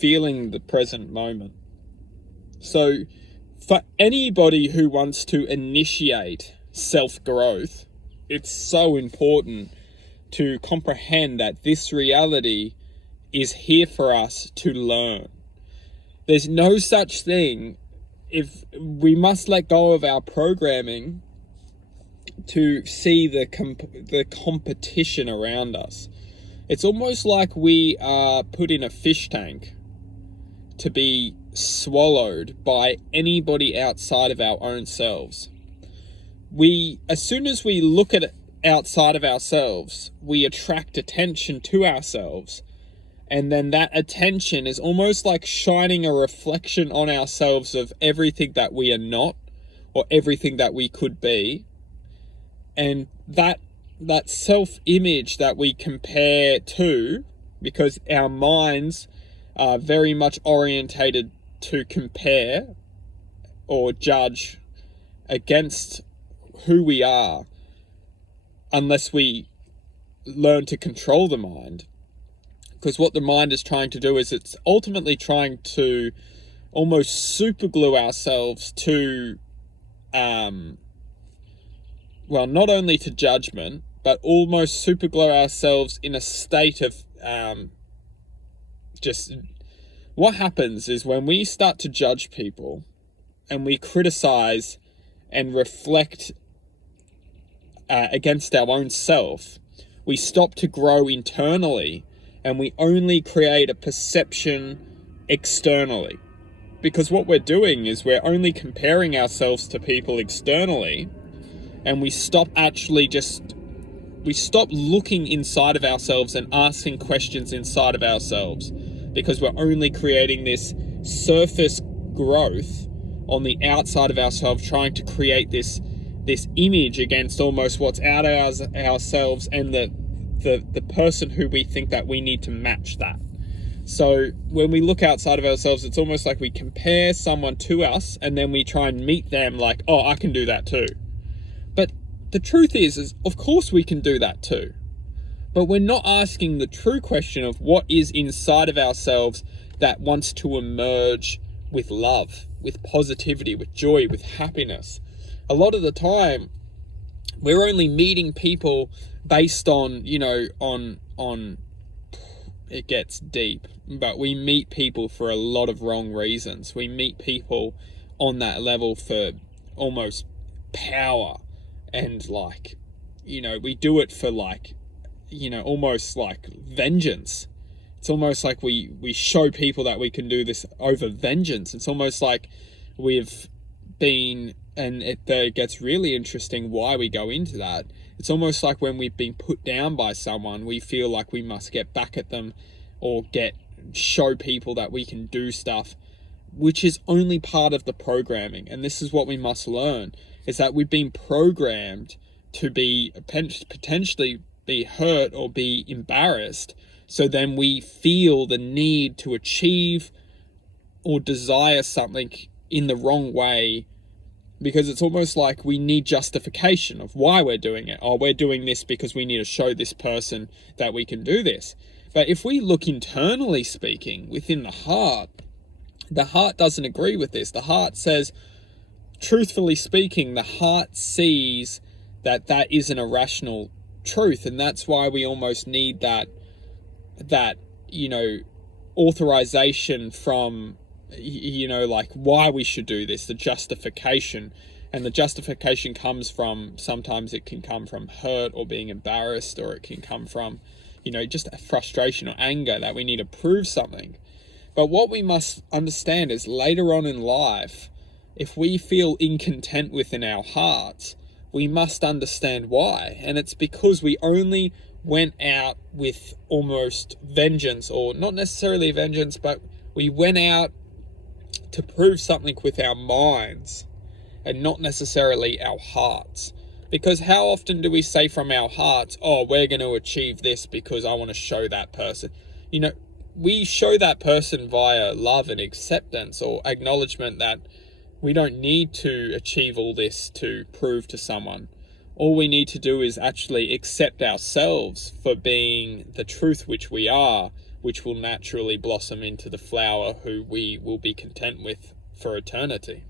feeling the present moment. So for anybody who wants to initiate self-growth, it's so important to comprehend that this reality is here for us to learn. There's no such thing. If we must let go of our programming to see the competition around us. It's almost like we are put in a fish tank to be swallowed by anybody outside of our own selves. As soon as we look at outside of ourselves, we attract attention to ourselves. And then that attention is almost like shining a reflection on ourselves of everything that we are not, or everything that we could be. And that self-image that we compare to, because our minds are very much orientated to compare or judge against who we are, unless we learn to control the mind. Because what the mind is trying to do is it's ultimately trying to almost super glue ourselves to, not only to judgment, but almost super glue ourselves in a state of just what happens is when we start to judge people and we criticize and reflect against our own self, we stop to grow internally. And we only create a perception externally. Because what we're doing is we're only comparing ourselves to people externally, and we stop looking inside of ourselves and asking questions inside of ourselves, because we're only creating this surface growth on the outside of ourselves, trying to create this image against almost what's out of ourselves and the person who we think that we need to match that. So when we look outside of ourselves, it's almost like we compare someone to us and then we try and meet them like, oh, I can do that too. But the truth is of course we can do that too. But we're not asking the true question of what is inside of ourselves that wants to emerge with love, with positivity, with joy, with happiness. A lot of the time, we're only meeting people based on, on it gets deep, but we meet people for a lot of wrong reasons. We meet people on that level for almost power and we do it for almost like vengeance. It's almost like we show people that we can do this over vengeance. It's almost like we've been, and it gets really interesting why we go into that. It's almost like when we've been put down by someone, we feel like we must get back at them or show people that we can do stuff, which is only part of the programming. And this is what we must learn, is that we've been programmed to be potentially be hurt or be embarrassed. So then we feel the need to achieve or desire something in the wrong way, because it's almost like we need justification of why we're doing it. Oh, we're doing this because we need to show this person that we can do this. But if we look internally speaking, within the heart doesn't agree with this. The heart says, truthfully speaking, the heart sees that isn't a rational truth. And that's why we almost need that authorization from, like why we should do this, the justification. And the justification comes from, sometimes it can come from hurt or being embarrassed, or it can come from, just a frustration or anger that we need to prove something. But what we must understand is later on in life, if we feel incontent within our hearts, we must understand why. And it's because we only went out with almost vengeance, or not necessarily vengeance, but we went out to prove something with our minds and not necessarily our hearts. Because how often do we say from our hearts, oh, we're going to achieve this because I want to show that person? We show that person via love and acceptance, or acknowledgement that we don't need to achieve all this to prove to someone. All we need to do is actually accept ourselves for being the truth which we are, which will naturally blossom into the flower who we will be content with for eternity.